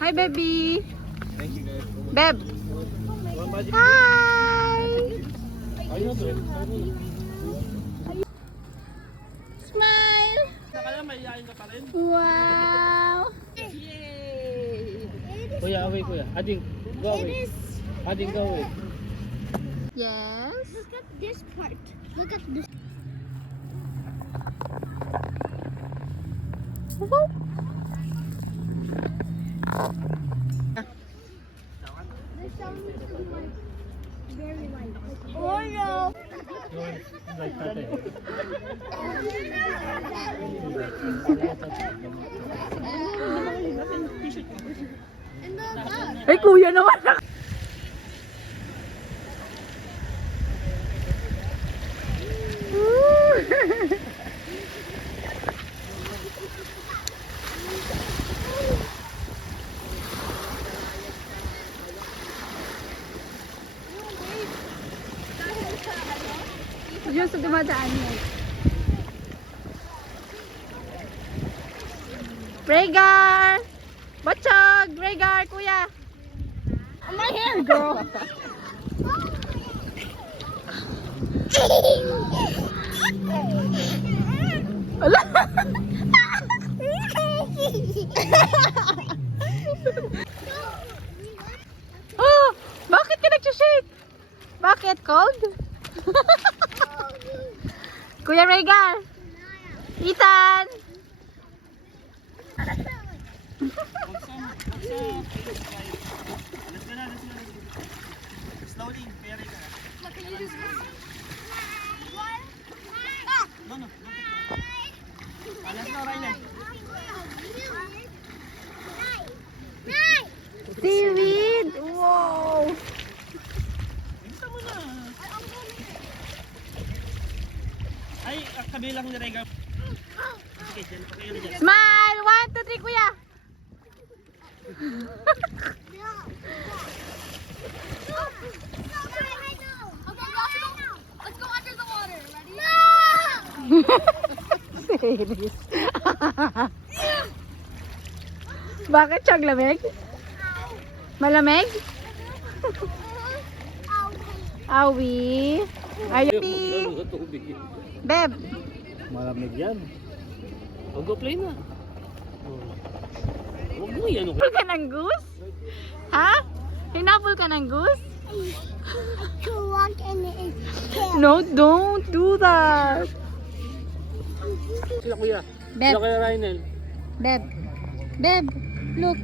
Hi, baby. Thank you guys. Beb. Hi. Smile. Wow. Kuya, away kuya. Ading, go away. Ading, go away. Yes. Look at this part. Look at this. Woo. This sound needs to be like very light. Like, oh no! Like tatay. And the bug. Ay, kuya naman. Diyan sa dumadaan mo. Rhaegar! Bachog! Rhaegar, kuya! My hair, girl! Ala! Oh! Bakit ka nag-shake? Bakit? Cold? Kuya Rhaegar! Ethan! Slowly, very good. Look, can you just one? No, no. Let's go right now. Seaweed! Wow! Bisa mo na. Ay, kabilang ni Rhaegar. Sige, dyan pa kayo na dyan. Smile! 1, 2, 3, kuya! Let's go under the water. Ready? Serious. Bakit siyang lamig? Malamig? Awi. Ayun. Sa tubig. Beb. Malamig yan. Huwag go play na. Huwag mo yan. Hinapol ka ng goose? Ha? Hinapol ka ng goose? To walk in its tail. No, don't do that. Sila kuya. Beb. Sila kaya Rhinel. Beb. Beb. Look.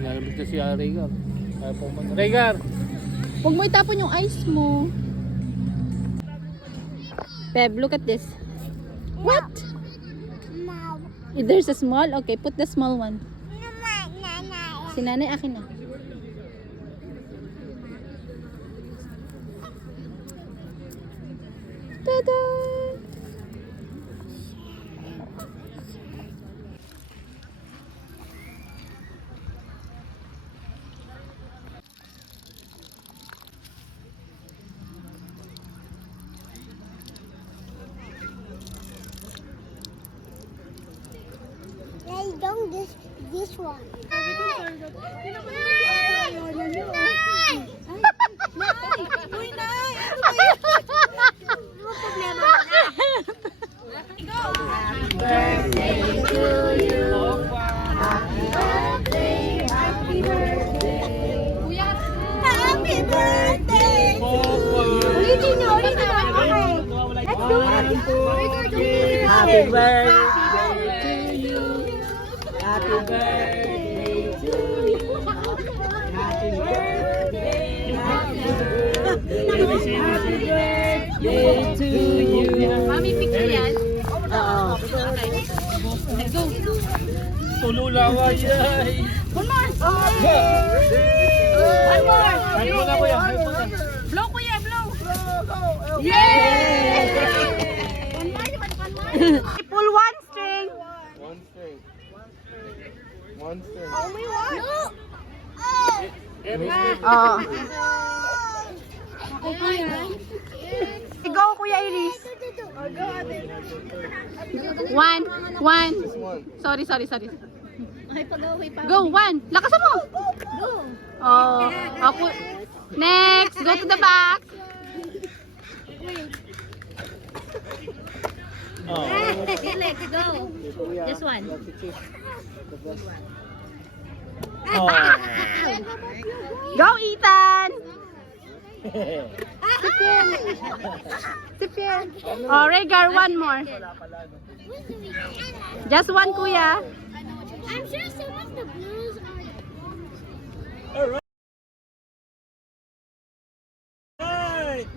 Nilalamig na si Rhaegar. Kaya po man. Rhaegar! Huwag mo itapon yung ice mo. Beb, look at this. What? Mom. There's a small? Okay, put the small one. Si nanay, akin na. Tada! Hey, don't this one. Happy birthday! Ulitin niyo, ulitin niyo. Okay. Let's do it. Happy birthday to you. Happy birthday to you. Happy birthday. Happy birthday to you. Mami, picture yan. Oo. Let's go. Tululawa yay. One more. One more. Hype mo na kuya. Hype mo na. Blow, kuya, blow. Yay! One more. Pull one string. One string. One string. Only one? No. Every string. Oh. Okay, One. Sorry. Go, one. Lakasan mo. Oh, ako. Next, go to the back. Oh. Let's go. Just one. Oh. Go, Ethan. Oh, Rhaegar, one more. Just one, kuya. I'm sure some of the blues are. Alright. Alright.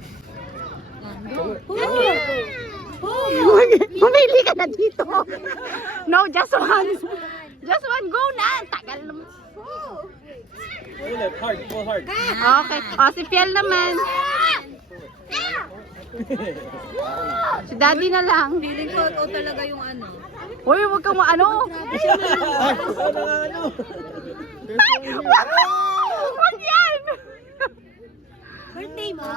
Pumili ka na dito. No, just one. Just one, go na. Tagal naman. Pull it hard, pull hard. Okay. O, si Fiel naman. Si Daddy na lang. Feeling ko ikaw talaga yung ano. Uy, huwag kang ano. Huwag yan. Birthday mo?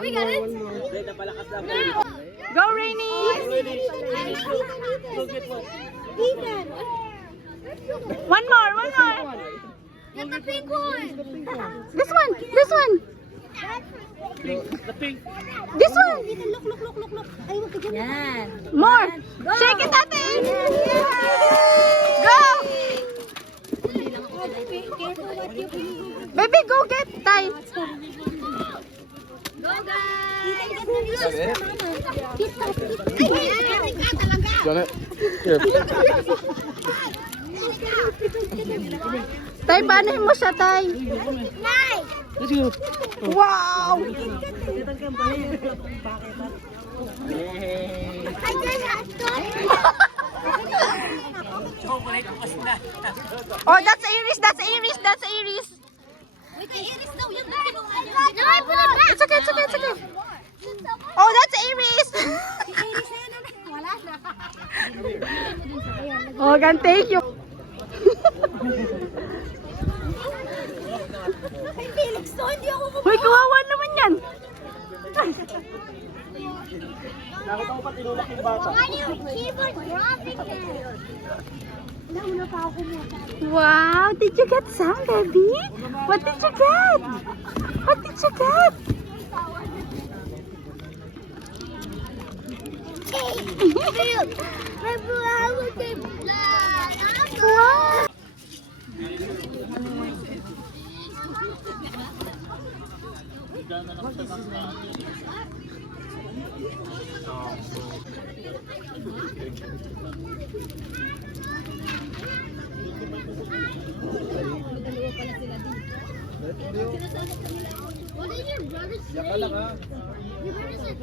We got it. Wait, napalakas lang. Go, Rainy. Go get one. Ethan. One more. Get the pink one. This one. The pink. This one. Look. Ay, wag ka dyan. Yan. More. Shake it, ate. Go. Careful what you believe. Baby, go get Tay. Go guys! Ethan, get the news. Keep that. Ay, ka talaga. Done it? Here. Tay, paano mo siya, Tay? Nice. Let's go. Wow. I just had to. Oh, that's Iris. Wait, kay Iris daw yung kinuha niya. No, I put it back. It's okay. Oh, that's Iris. Iris na yan. Wala na. Oh, gan, thank you. Ay, Felix to. Hindi ako Hoy, kawawa naman yan. Nakita ko pa tinulak yung bata. Why do you keep on dropping them? Nauna pa ako mo. Wow, did you get some, baby? What did you get? My brother came black. Wow. What did your brother say? Your brother said,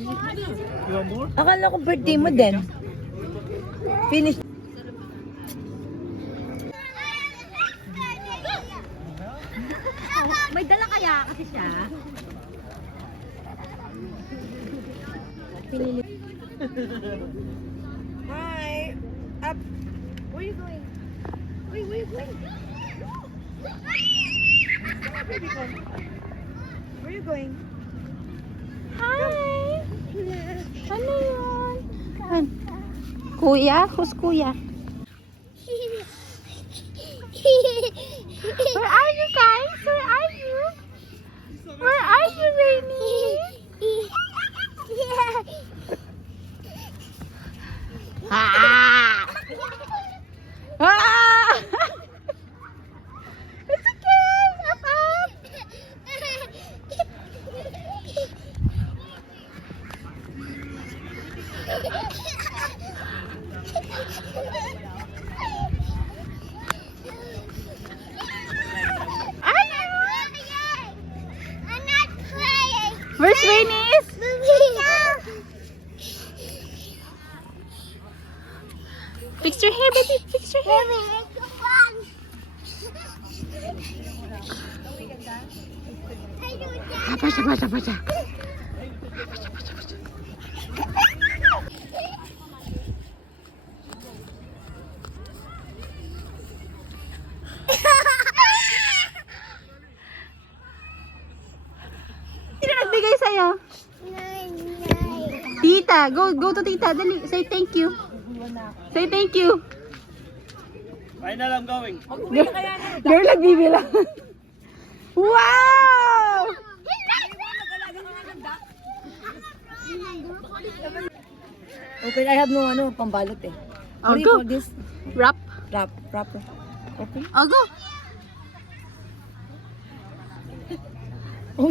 You want more? Akala ko birthday mo din. Finish. May dala kaya kasi siya? Hi. Up. Where are you going? Where are you going? Where are you going? Hi. Ano yun? Kuya? Who's kuya? Where are you guys? Where are you, Rainy? Ah! Ah! It's okay. Up. I'm not playing. Where's Rainice? Fix your hair, baby. Fix your hair. Pasha. tita. Go to tita. Dali. Say thank you. Say thank you. Final, I'm going. Girl, nagbibilang. Wow! Open, I have no pambalot eh. Oh, What do you go. call this? Wrap. Wrap. Open. Oh, go. Oh,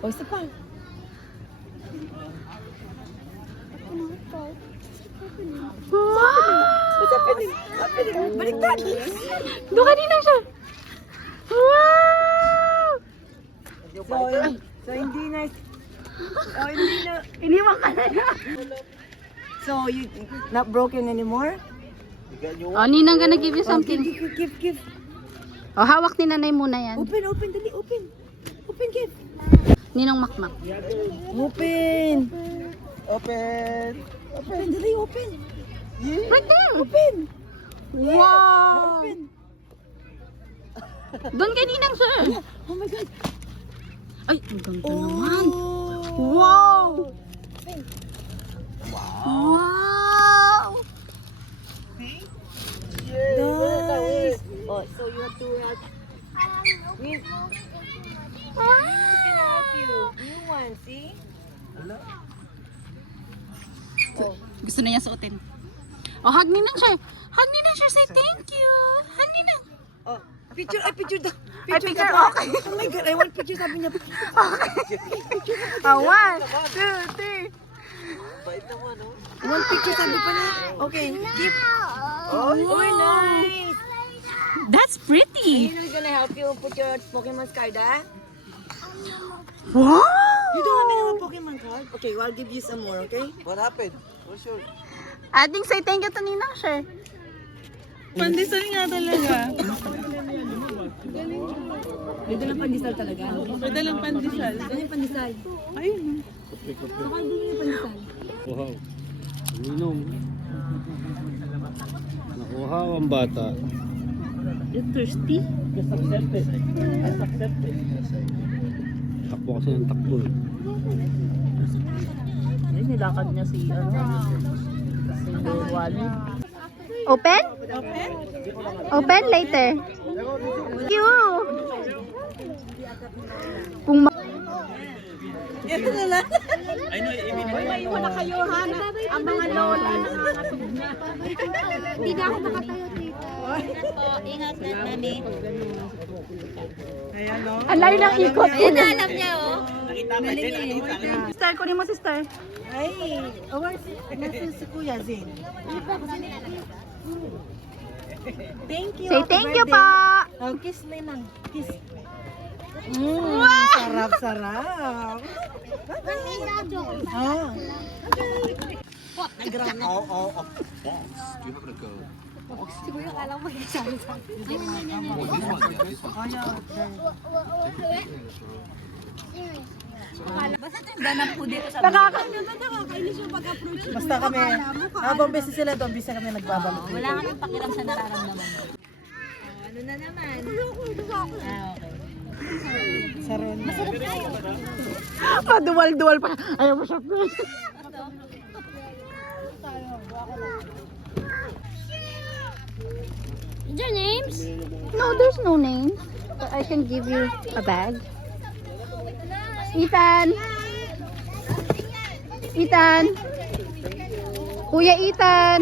oh, isa pa. Wow! What's happening? Baliktad. Doon kanina siya. Wow! So, hindi na. Oh, hindi na. Iniwan ka na. So, you not broken anymore? Oh, Ninang gonna give you something. Give. Oh, hawak ni nanay muna yan. Open, dali, open. Open, give. Ninong makmak. Open. Open. Open, dali, open. Right there. Open. Wow! Open. Doon kay Ninang, sir. Oh my God. Ay, ang ganda naman. Oh. Wow! Wow! Nice. Oh, so you have to help. We can help you. New one, see? Gusto na niya suotin. Oh, hug Ninang, sir. Hug Ninang, sir. Say thank you. Hug Ninang. Oh, picture daw. Picture, daw. okay. Oh my God, I want picture, sabi niya. Oh, 1, 2, 3. I want picture, sabi pa niya. Okay, give. Oh, nice. That's pretty. You know, gonna help you put your Pokemon card, ah? Wow! You don't have any more Pokemon card? Okay, well, I'll give you some more, okay? What happened? What's your... Ating say thank you to Ninang, sir. Pandesal nga talaga. Dito lang pandesal talaga. Madalang pandesal. Ano yung pandesal? Ayun. Baka hindi yung pandesal. Wow. Minom. Nakuha ang bata. You thirsty? Just accept it. Just accept it. Takbo kasi ng takbo eh. Ay, nilakad niya si Wally. Open? Open later. Thank you. Kung Ito na lang. I know, Maiwan na kayo, ha? Ang mga lola nakakasubog na. Hindi na ako makatayo dito. Ingat na, mami. Ayan, no? ang layo ng ikot. Ayun na, alam niya, oh. nakita ka din, nakita ka. Sister, kunin mo sister. Ay, nasa si Kuya Zin. Thank you. Say thank you pa. Oh, kiss na lang. Kiss. Sarap. Ah. Siguro yung alam mo yung sabi sa Basta kami, habang busy sila doon, busy kami nagbabalot. Wala ka nang pakiram sa nararamdaman mo. Ano na naman? Saron na. Duwal-duwal pa. Ayaw mo siya. Is there names? No, there's no names. But I can give you a bag. Ethan! Ethan! Kuya Ethan!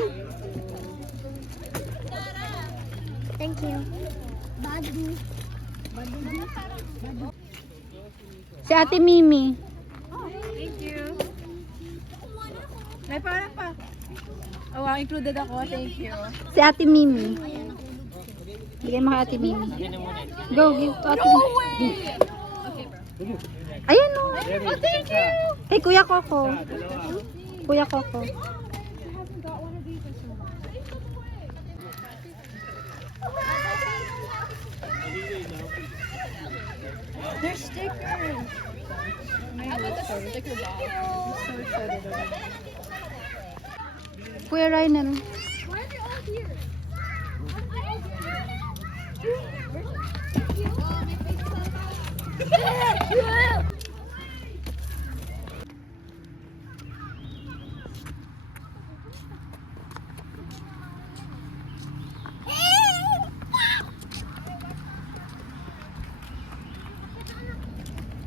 Thank you. Si Ate Mimi. Thank you. May para pa. Oh, included ako. Thank you. Si Ate Mimi. Bigay mo kay Ate Mimi. Go, give to Ate Mimi. Ayan o. Oh, thank you. Hey, Kuya Coco. Kuya Coco. There's stickers. Kuya Rainer. Why are they all here?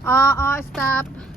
Oo, stop.